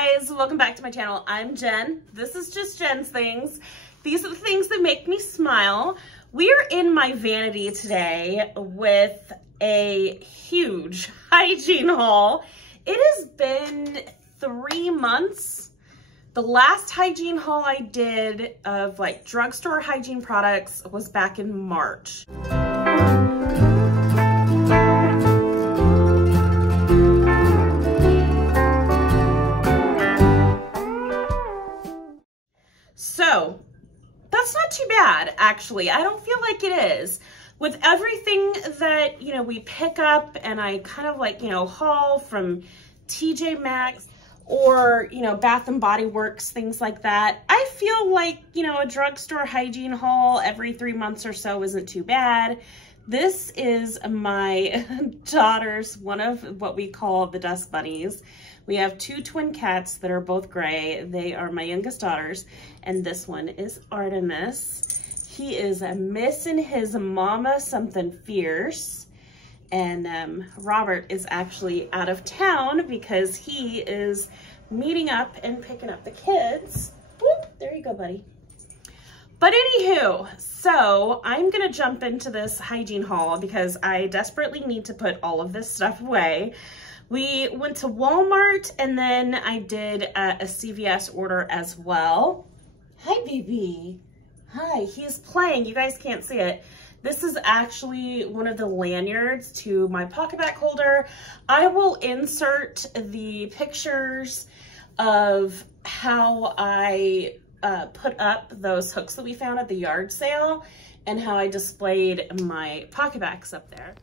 guys, welcome back to my channel. I'm Jen. This is just Jen's things. These are the things that make me smile. We're in my vanity today with a huge hygiene haul. It has been 3 months. The last hygiene haul I did of like drugstore hygiene products was back in March. So that's not too bad, actually. I don't feel like it is. With everything that, we pick up and I kind of like, haul from TJ Maxx or, Bath and Body Works, things like that. I feel like, a drugstore hygiene haul every 3 months or so isn't too bad. This is my daughter's, one of what we call the dust bunnies. We have 2 twin cats that are both gray. They are my youngest daughters. And this one is Artemis. He is missing his mama something fierce. And Robert is actually out of town because he is meeting up and picking up the kids. Whoop, there you go, buddy. But anywho, so I'm gonna jump into this hygiene haul because I desperately need to put all of this stuff away. We went to Walmart and then I did a CVS order as well. Hi, baby. Hi, he's playing. You guys can't see it. This is actually one of the lanyards to my pocket bag holder. I will insert the pictures of how I put up those hooks that we found at the yard sale and how I displayed my pocket bags up there.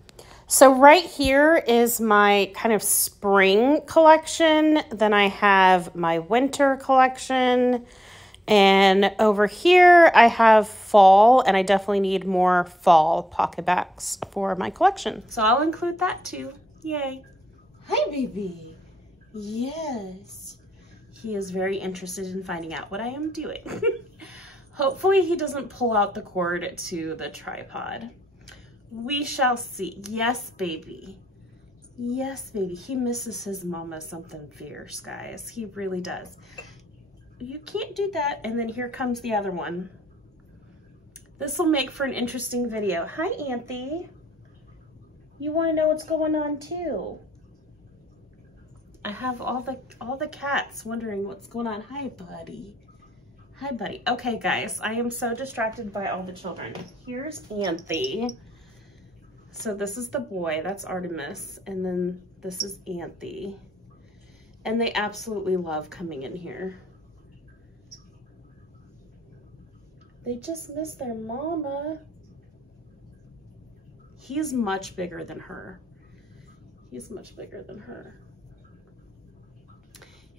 So right here is my kind of spring collection. Then I have my winter collection. And over here I have fall, and I definitely need more fall pocket bags for my collection. So I'll include that too. Yay. Hi, baby. Yes. He is very interested in finding out what I am doing. Hopefully he doesn't pull out the cord to the tripod. We shall see. Yes, baby. Yes, baby. He misses his mama something fierce, guys. He really does. You can't do that. And then here comes the other one. This will make for an interesting video. Hi, Anthy. You want to know what's going on too? I have all the cats wondering what's going on. Hi, buddy. Hi, buddy. Okay, guys. I am so distracted by all the children. Here's Anthy. So this is the boy, that's Artemis, and then this is Anthy. And they absolutely love coming in here. They just miss their mama. He's much bigger than her. He's much bigger than her.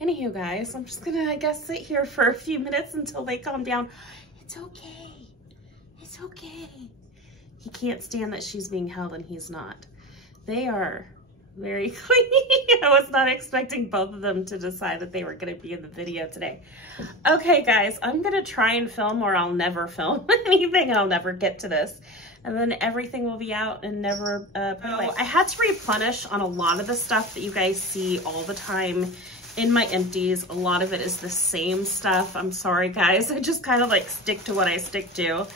Anywho, guys, I'm just gonna, I guess, sit here for a few minutes until they calm down. It's okay. It's okay. He can't stand that she's being held and he's not. They are very clingy. I was not expecting both of them to decide that they were going to be in the video today. Okay, guys, I'm going to try and film or I'll never film anything. I'll never get to this. And then everything will be out and never put away. I had to replenish on a lot of the stuff that you guys see all the time in my empties. A lot of it is the same stuff. I'm sorry, guys. I just kind of like stick to what I stick to.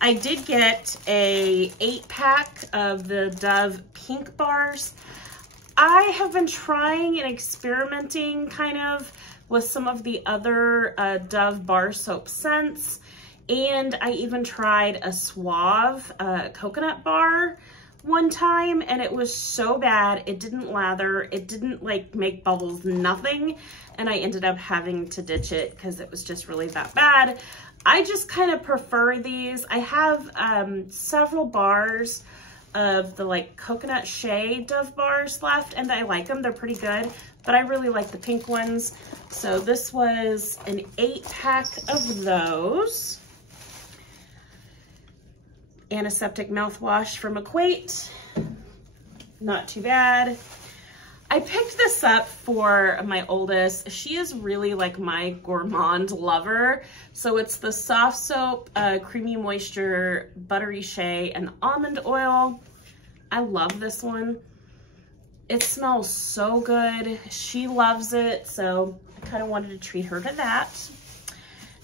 I did get a 8-pack of the Dove pink bars. I have been trying and experimenting kind of with some of the other Dove bar soap scents. And I even tried a Suave coconut bar one time, and it was so bad. It didn't lather. It didn't like make bubbles, nothing. And I ended up having to ditch it because it was just really that bad. I just kind of prefer these. I have several bars of the like coconut shea Dove bars left, and I like them. They're pretty good, but I really like the pink ones. So this was an 8-pack of those. Antiseptic mouthwash from Equate. Not too bad. I picked this up for my oldest. She is really like my gourmand lover. So it's the soft soap, creamy moisture, buttery shea, and almond oil. I love this one. It smells so good. She loves it. So I kind of wanted to treat her to that.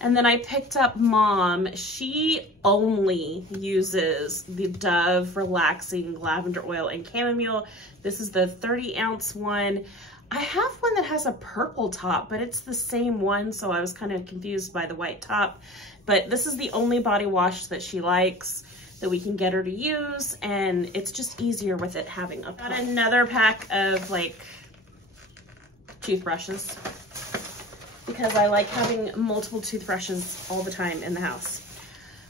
And then I picked up Mom. She only uses the Dove Relaxing Lavender Oil and Chamomile. This is the 30-ounce one. I have one that has a purple top, but it's the same one, so I was kind of confused by the white top. But this is the only body wash that she likes that we can get her to use, and it's just easier with it having a pump. Got another pack of like toothbrushes because I like having multiple toothbrushes all the time in the house.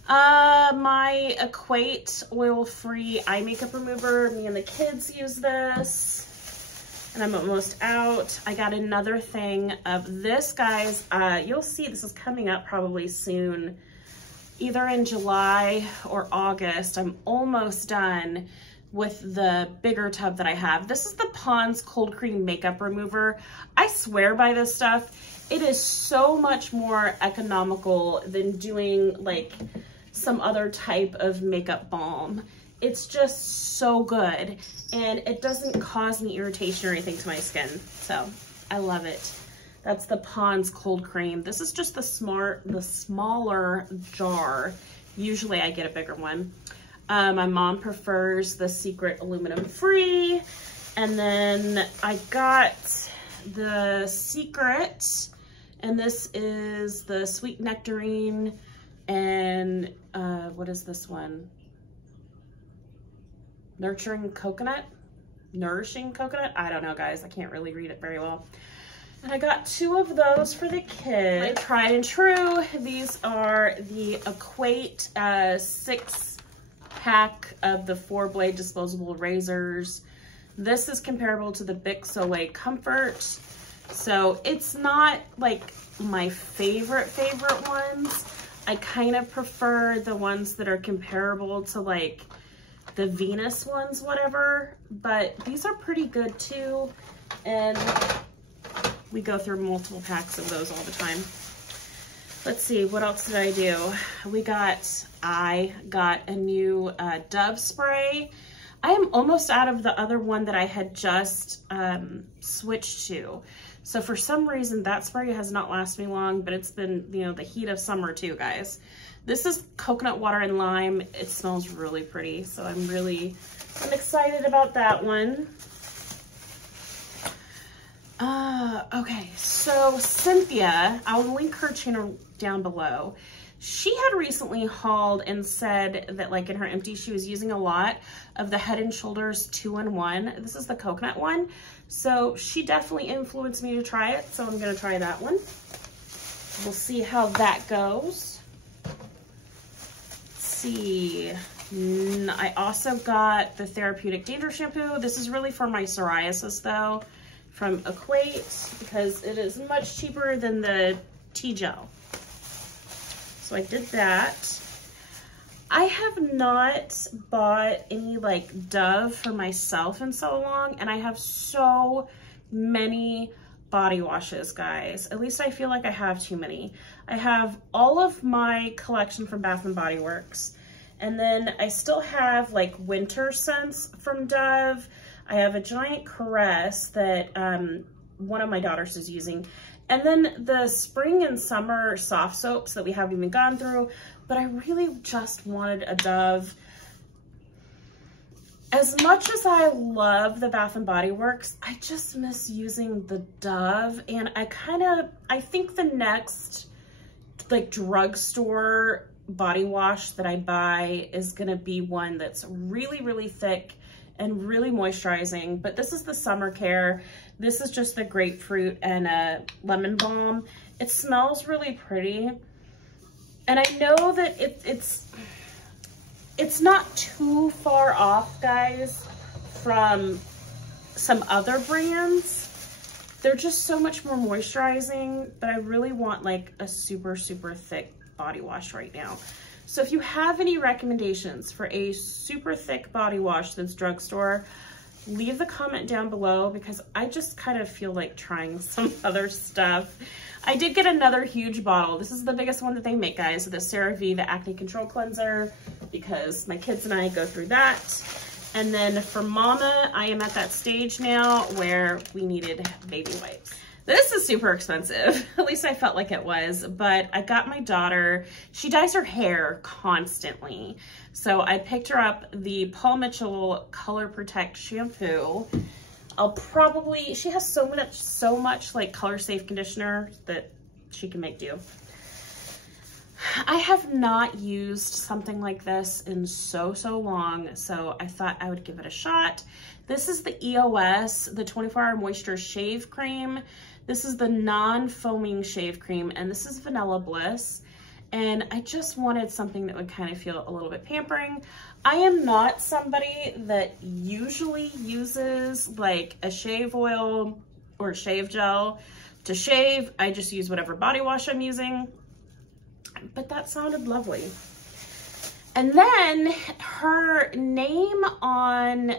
My Equate oil-free eye makeup remover. Me and the kids use this. And I'm almost out. I got another thing of this, guys. You'll see this is coming up probably soon, either in July or August. I'm almost done with the bigger tub that I have. This is the Pond's Cold Cream Makeup Remover. I swear by this stuff. It is so much more economical than doing like some other type of makeup balm. It's just so good, and it doesn't cause any irritation or anything to my skin, so I love it. That's the Pond's Cold Cream. This is just the smaller jar. Usually I get a bigger one. My mom prefers the Secret aluminum free, and then I got the Secret, and this is the Sweet Nectarine, and what is this one? Nourishing coconut. I don't know, guys. I can't really read it very well. And I got 2 of those for the kids. My tried and true. These are the Equate 6-pack of the 4-blade disposable razors. This is comparable to the Bic Soleil Comfort. So it's not like my favorite ones. I kind of prefer the ones that are comparable to like the Venus ones, whatever, but these are pretty good too, and we go through multiple packs of those all the time. Let's see, what else did I do? I got a new Dove spray. I am almost out of the other one that I had just switched to. So for some reason, that spray has not lasted me long, but it's been, you know, the heat of summer too, guys. This is coconut water and lime. It smells really pretty, so I'm excited about that one. Okay, so Cynthia, I'll link her channel down below. She had recently hauled and said that like in her empty, she was using a lot of the Head & Shoulders 2-in-1. This is the coconut one. So she definitely influenced me to try it. So I'm gonna try that one. We'll see how that goes. See, I also got the Therapeutic Danger Shampoo. This is really for my psoriasis though, from Equate, because it is much cheaper than the T-Gel. So I did that. I have not bought any like Dove for myself in so long, and I have so many body washes, guys. At least I feel like I have too many. I have all of my collection from Bath & Body Works, and then I still have like winter scents from Dove. I have a giant Caress that one of my daughters is using, and then the spring and summer soft soaps that we haven't even gone through, but I really just wanted a Dove. As much as I love the Bath & Body Works, I just miss using the Dove, and I think the next like drugstore body wash that I buy is gonna be one that's really, really thick and really moisturizing. But this is the Summer Care. This is just the grapefruit and a lemon balm. It smells really pretty, and I know that it's not too far off, guys, from some other brands. They're just so much more moisturizing, but I really want like a super, super thick body wash right now. So if you have any recommendations for a super thick body wash that's drugstore, leave the comment down below, because I just kind of feel like trying some other stuff. I did get another huge bottle. This is the biggest one that they make, guys, the CeraVe, the Acne Control Cleanser, because my kids and I go through that. And then for Mama, I am at that stage now where we needed baby wipes. This is super expensive. At least I felt like it was, but I got my daughter, she dyes her hair constantly. So I picked her up the Paul Mitchell Color Protect shampoo. She has so much like color safe conditioner that she can make do. I have not used something like this in so long, so I thought I would give it a shot. This is the EOS, the 24-hour moisture shave cream. This is the non-foaming shave cream, and this is Vanilla Bliss. And I just wanted something that would kind of feel a little bit pampering. I am not somebody that usually uses like a shave oil or shave gel to shave. I just use whatever body wash I'm using. But that sounded lovely. And then her name on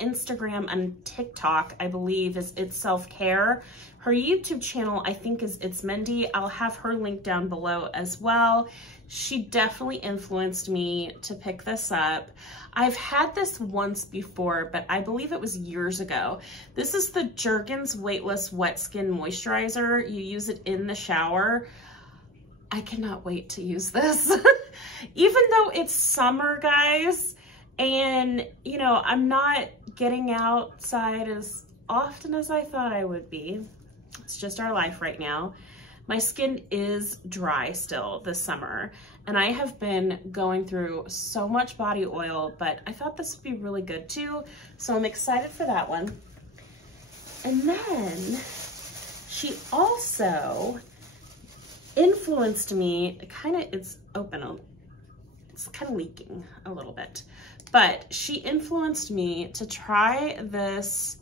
Instagram and TikTok, I believe, is It's Self-Care. Her YouTube channel, I think, is It's Mendy. I'll have her link down below as well. She definitely influenced me to pick this up. I've had this once before, but I believe it was years ago. This is the Jergens Weightless Wet Skin Moisturizer. You use it in the shower. I cannot wait to use this. Even though it's summer, guys, and you know, I'm not getting outside as often as I thought I would be. It's just our life right now. My skin is dry still this summer, and I have been going through so much body oil, but I thought this would be really good too. So I'm excited for that one. And then she also influenced me, it's open, it's kind of leaking a little bit, but she influenced me to try this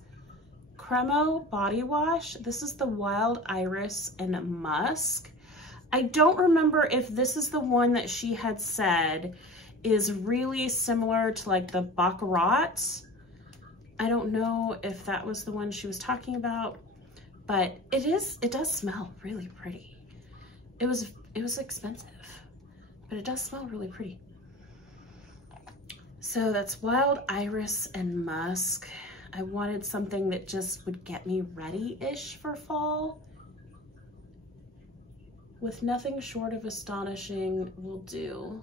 Cremo body wash. This is the Wild Iris and Musk. I don't remember if this is the one that she had said is really similar to like the Baccarat. I don't know if that was the one she was talking about, but it does smell really pretty. It was expensive, but it does smell really pretty. So that's Wild Iris and Musk. I wanted something that just would get me ready-ish for fall. With nothing short of astonishing will do.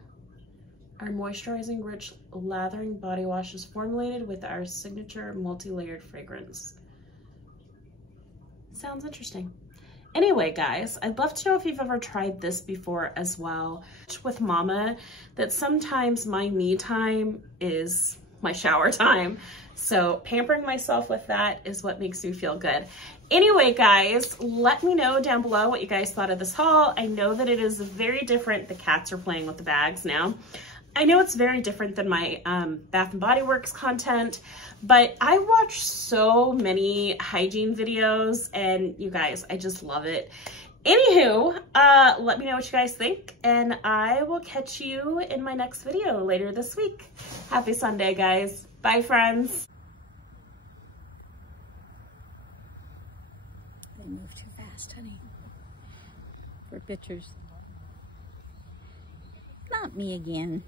Our moisturizing, rich, lathering body wash is formulated with our signature multi-layered fragrance. Sounds interesting. Anyway, guys, I'd love to know if you've ever tried this before as well. With Mama, that sometimes my me time is my shower time. So pampering myself with that is what makes me feel good. Anyway, guys, let me know down below what you guys thought of this haul. I know that it is very different. The cats are playing with the bags now. I know it's very different than my Bath & Body Works content, but I watch so many hygiene videos, and you guys, I just love it. Anywho, let me know what you guys think, and I will catch you in my next video later this week. Happy Sunday, guys. Bye, friends. They move too fast, honey, for pictures. Not me again.